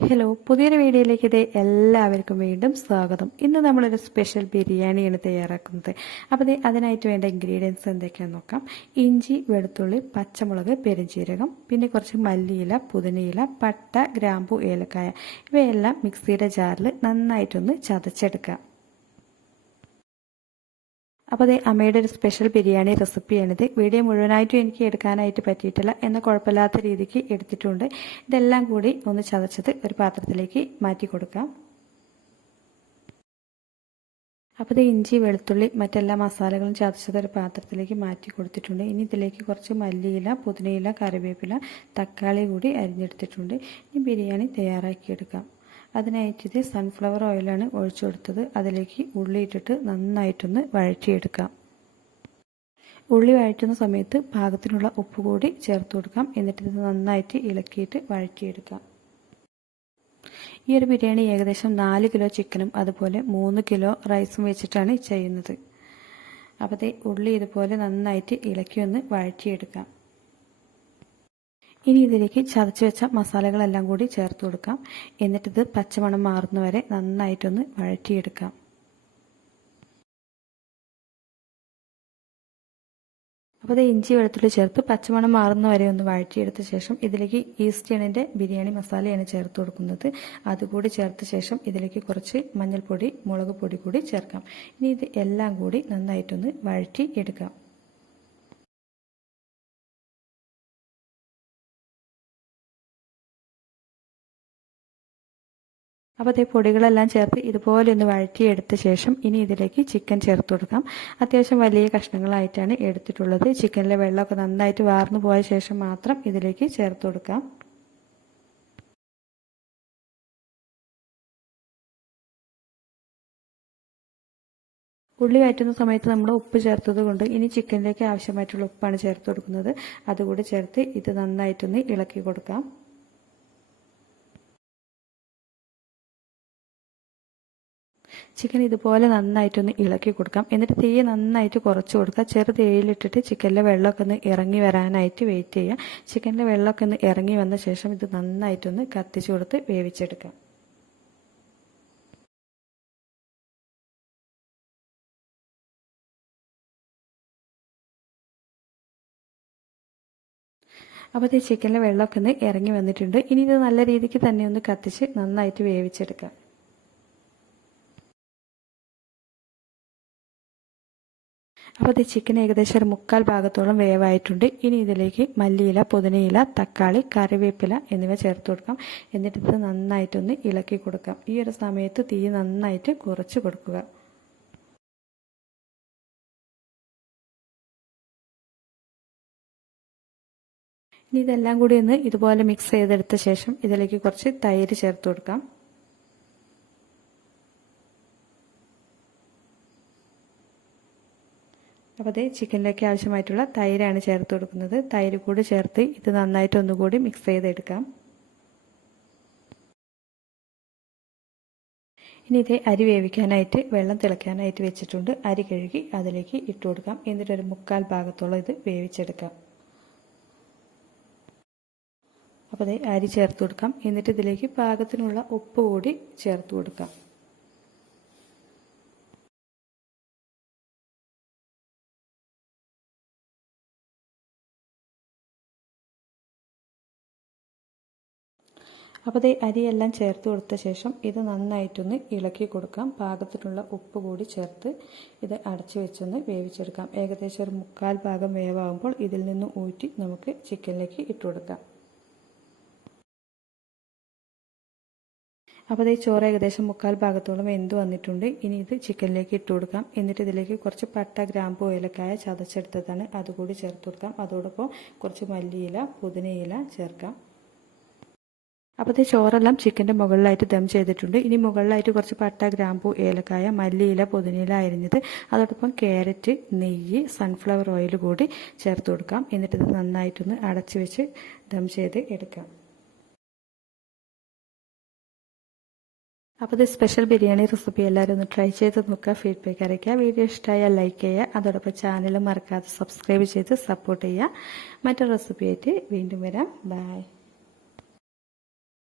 Hello, പുതിയൊരു വീഡിയോയിലേക്ക് എല്ലാവർക്കും വീണ്ടും സ്വാഗതം. ഇന്ന് നമ്മളൊരു സ്പെഷ്യൽ ബിരിയാണിയാണ് തയ്യാറാക്കുന്നത്. അപ്പോൾ അതിനായിട്ട് വേണ്ട ഇൻഗ്രീഡിയൻസ് എന്തൊക്കെയാണെന്ന് നോക്കാം. ഇഞ്ചി, വെളുത്തുള്ളി, പച്ചമുളക്, പെരുംജീരകം, പിന്നെ കുറച്ച് മല്ലിയില, പുതിനയില, പട്ട, ഗ്രാമ്പു, ഏലക്കായ ഇവയെല്ലാം മിക്സിയുടെ ജാറിൽ നന്നായിട്ടൊന്ന് ചതച്ചെടുക്കാം. അപ്പോൾ അമ്മയുടെ ഒരു സ്പെഷ്യൽ ബിരിയാണി റെസിപ്പിയാണിത്. വീഡിയോ മുഴുവനായിട്ടും എനിക്ക് എടുക്കാനായിട്ട് പറ്റിയിട്ടില്ല, എന്ന കുഴപ്പമില്ലാത്ത രീതിക്ക് എടുത്തിട്ടുണ്ട്. ഇതെല്ലാം കൂടി ഒന്ന് ചതച്ചത് ഒരു പാത്രത്തിലേക്ക് മാറ്റി കൊടുക്കാം. അപ്പോൾ ഇഞ്ചി, വെളുത്തുള്ളി, മറ്റെല്ലാ മസാലകളും ചതച്ചത് ഒരു പാത്രത്തിലേക്ക് മാറ്റി കൊടുത്തിട്ടുണ്ട്. ഇനി ഇതിലേക്ക് കുറച്ച് മല്ലിയില, പുതിനയില, കറിവേപ്പില, തക്കാളി കൂടി അരിഞ്ഞെടുത്തിട്ടുണ്ട്. ഇനി ബിരിയാണി തയ്യാറാക്കിയെടുക്കാം. അതിനായിട്ട് ഇത് സൺഫ്ലവർ ഓയിലാണ് ഒഴിച്ചു കൊടുത്തത്. അതിലേക്ക് ഉള്ളി ഇട്ടിട്ട് നന്നായിട്ടൊന്ന് വഴറ്റിയെടുക്കാം. ഉള്ളി വഴറ്റുന്ന സമയത്ത് പാകത്തിനുള്ള ഉപ്പ് കൂടി ചേർത്ത് കൊടുക്കാം. എന്നിട്ട് ഇത് നന്നായിട്ട് ഇളക്കിയിട്ട് വഴറ്റിയെടുക്കാം. ഈ ഒരു ബിരിയാണി ഏകദേശം 4 കിലോ ചിക്കനും അതുപോലെ 3 കിലോ റൈസും വെച്ചിട്ടാണ് ചെയ്യുന്നത്. അപ്പോൾ ഉള്ളി ഇതുപോലെ നന്നായിട്ട് ഇളക്കി ഒന്ന് വഴറ്റിയെടുക്കാം. ഇനി ഇതിലേക്ക് ചതച്ച് വെച്ച മസാലകളെല്ലാം കൂടി ചേർത്ത് കൊടുക്കാം. എന്നിട്ടിത് പച്ചമണം മാറുന്നവരെ നന്നായിട്ടൊന്ന് വഴറ്റിയെടുക്കാം. അപ്പോൾ ഇഞ്ചി, വെളുത്തുള്ളി ചേർത്ത് പച്ചമണം മാറുന്നവരെ ഒന്ന് വഴറ്റിയെടുത്ത ശേഷം ഇതിലേക്ക് ഈസ്റ്റേണിൻ്റെ ബിരിയാണി മസാലയാണ് ചേർത്ത് കൊടുക്കുന്നത്. അതുകൂടി ചേർത്ത ശേഷം ഇതിലേക്ക് കുറച്ച് മഞ്ഞൾപ്പൊടി, മുളക് പൊടി കൂടി ചേർക്കാം. ഇനി ഇത് എല്ലാം കൂടി നന്നായിട്ടൊന്ന് വഴറ്റി എടുക്കാം. അപ്പോൾ പൊടികളെല്ലാം ചേർത്ത് ഇതുപോലെ ഒന്ന് വഴറ്റിയെടുത്ത ശേഷം ഇനി ഇതിലേക്ക് ചിക്കൻ ചേർത്ത് കൊടുക്കാം. അത്യാവശ്യം വലിയ കഷ്ണങ്ങളായിട്ടാണ് എടുത്തിട്ടുള്ളത്. ചിക്കനിലെ വെള്ളമൊക്കെ നന്നായിട്ട് വാർന്നു പോയ ശേഷം മാത്രം ഇതിലേക്ക് ചേർത്ത് കൊടുക്കാം. ഉള്ളി വഴറ്റുന്ന സമയത്ത് നമ്മൾ ഉപ്പ് ചേർത്തത് കൊണ്ട് ഇനി ചിക്കനിലേക്ക് ആവശ്യമായിട്ടുള്ള ഉപ്പാണ് ചേർത്ത് കൊടുക്കുന്നത്. അതുകൂടി ചേർത്ത് ഇത് നന്നായിട്ടൊന്ന് ഇളക്കി കൊടുക്കാം. ചിക്കൻ ഇതുപോലെ നന്നായിട്ടൊന്ന് ഇളക്കി കൊടുക്കാം. എന്നിട്ട് തീ നന്നായിട്ട് കുറച്ച് കൊടുക്കുക. ചെറു തീയിലിട്ടിട്ട് ചിക്കനിലെ വെള്ളമൊക്കെ ഒന്ന് ഇറങ്ങി വരാനായിട്ട് വെയിറ്റ് ചെയ്യുക. ചിക്കനിലെ വെള്ളമൊക്കെ ഒന്ന് ഇറങ്ങി വന്ന ശേഷം ഇത് നന്നായിട്ടൊന്ന് കത്തിച്ചു കൊടുത്ത് വേവിച്ചെടുക്കാം. അപ്പോൾ ഈ ചിക്കനിലെ വെള്ളമൊക്കെ ഒന്ന് ഇറങ്ങി വന്നിട്ടുണ്ട്. ഇനി ഇത് നല്ല രീതിക്ക് തന്നെ ഒന്ന് കത്തിച്ച് നന്നായിട്ട് വേവിച്ചെടുക്കാം. അപ്പോൾ ഇത് ചിക്കൻ ഏകദേശം ഒരു 1/4 ഭാഗത്തോളം വേവായിട്ടുണ്ട്. ഇനി ഇതിലേക്ക് മല്ലിയില, പുതിനയില, തക്കാളി, കറിവേപ്പില എന്നിവ ചേർത്ത് കൊടുക്കാം. എന്നിട്ട് ഇത് നന്നായിട്ടൊന്ന് ഇളക്കി കൊടുക്കാം. ഈ ഒരു സമയത്ത് തീ നന്നായിട്ട് കുറച്ച് കൊടുക്കുക. ഇനി ഇതെല്ലാം കൂടി ഒന്ന് ഇതുപോലെ മിക്സ് ചെയ്തെടുത്ത ശേഷം ഇതിലേക്ക് കുറച്ച് തൈര് ചേർത്ത് കൊടുക്കാം. അപ്പോൾ ചിക്കനിലേക്ക് ആവശ്യമായിട്ടുള്ള തൈരാണ് ചേർത്ത് കൊടുക്കുന്നത്. തൈര് കൂടി ചേർത്ത് ഇത് നന്നായിട്ട് ഒന്നുകൂടി മിക്സ് ചെയ്തെടുക്കാം. ഇനി ഇത് അരി വേവിക്കാനായിട്ട് വെള്ളം തിളയ്ക്കാനായിട്ട് വെച്ചിട്ടുണ്ട്. അരി കഴുകി അതിലേക്ക് ഇട്ട് കൊടുക്കാം. എന്നിട്ട് ഒരു 1/4 ഭാഗത്തോളം ഇത് വേവിച്ചെടുക്കാം. അപ്പോൾ അരി ചേർത്ത് കൊടുക്കാം. എന്നിട്ട് ഇതിലേക്ക് പാകത്തിനുള്ള ഉപ്പ് കൂടി ചേർത്ത് കൊടുക്കാം. അപ്പോൾ അരിയെല്ലാം ചേർത്ത് കൊടുത്ത ശേഷം ഇത് നന്നായിട്ടൊന്ന് ഇളക്കി കൊടുക്കാം. പാകത്തിനുള്ള ഉപ്പ് കൂടി ചേർത്ത് ഇത് അടച്ചു വെച്ചൊന്ന് വേവിച്ചെടുക്കാം. ഏകദേശം ഒരു 1/4 ഭാഗം വേവാകുമ്പോൾ ഇതിൽ നിന്ന് ഊറ്റി നമുക്ക് ചിക്കനിലേക്ക് ഇട്ട് കൊടുക്കാം. അപ്പോൾ ചോറ് ഏകദേശം 1/4 ഭാഗത്തോളം വെന്ത് വന്നിട്ടുണ്ട്. ഇനി ഇത് ചിക്കനിലേക്ക് ഇട്ട് കൊടുക്കാം. എന്നിട്ട് ഇതിലേക്ക് കുറച്ച് പട്ട, ഗ്രാമ്പു, ഏലക്കായ ചതച്ചെടുത്തതാണ്, അതുകൂടി ചേർത്ത് കൊടുക്കാം. അതോടൊപ്പം കുറച്ച് മല്ലിയില, പുതിനയില ചേർക്കാം. അപ്പോൾ ചോറെല്ലാം ചിക്കൻ്റെ മുകളിലായിട്ട് ദം ചെയ്തിട്ടുണ്ട്. ഇനി മുകളിലായിട്ട് കുറച്ച് പട്ട, ഗ്രാമ്പു, ഏലക്കായ, മല്ലിയില, പുതിനയില അരിഞ്ഞത്, അതോടൊപ്പം ക്യാരറ്റ്, നെയ്യ്, സൺഫ്ലവർ ഓയിൽ കൂടി ചേർത്ത് കൊടുക്കാം. എന്നിട്ട് ഇത് നന്നായിട്ടൊന്ന് അടച്ചു വെച്ച് ദം ചെയ്ത് എടുക്കാം. അപ്പോൾ ഇത് സ്പെഷ്യൽ ബിരിയാണി റെസിപ്പി എല്ലാവരും ഒന്ന് ട്രൈ ചെയ്ത് നോക്കുക. ഫീഡ്ബാക്ക് അറിയിക്കുക. വീഡിയോ ഇഷ്ടമായാൽ ലൈക്ക് ചെയ്യുക. അതോടൊപ്പം ചാനൽ മറക്കാതെ സബ്സ്ക്രൈബ് ചെയ്ത് സപ്പോർട്ട് ചെയ്യുക. മറ്റൊരു റെസിപ്പി ആയിട്ട് വീണ്ടും വരാം. ബൈ.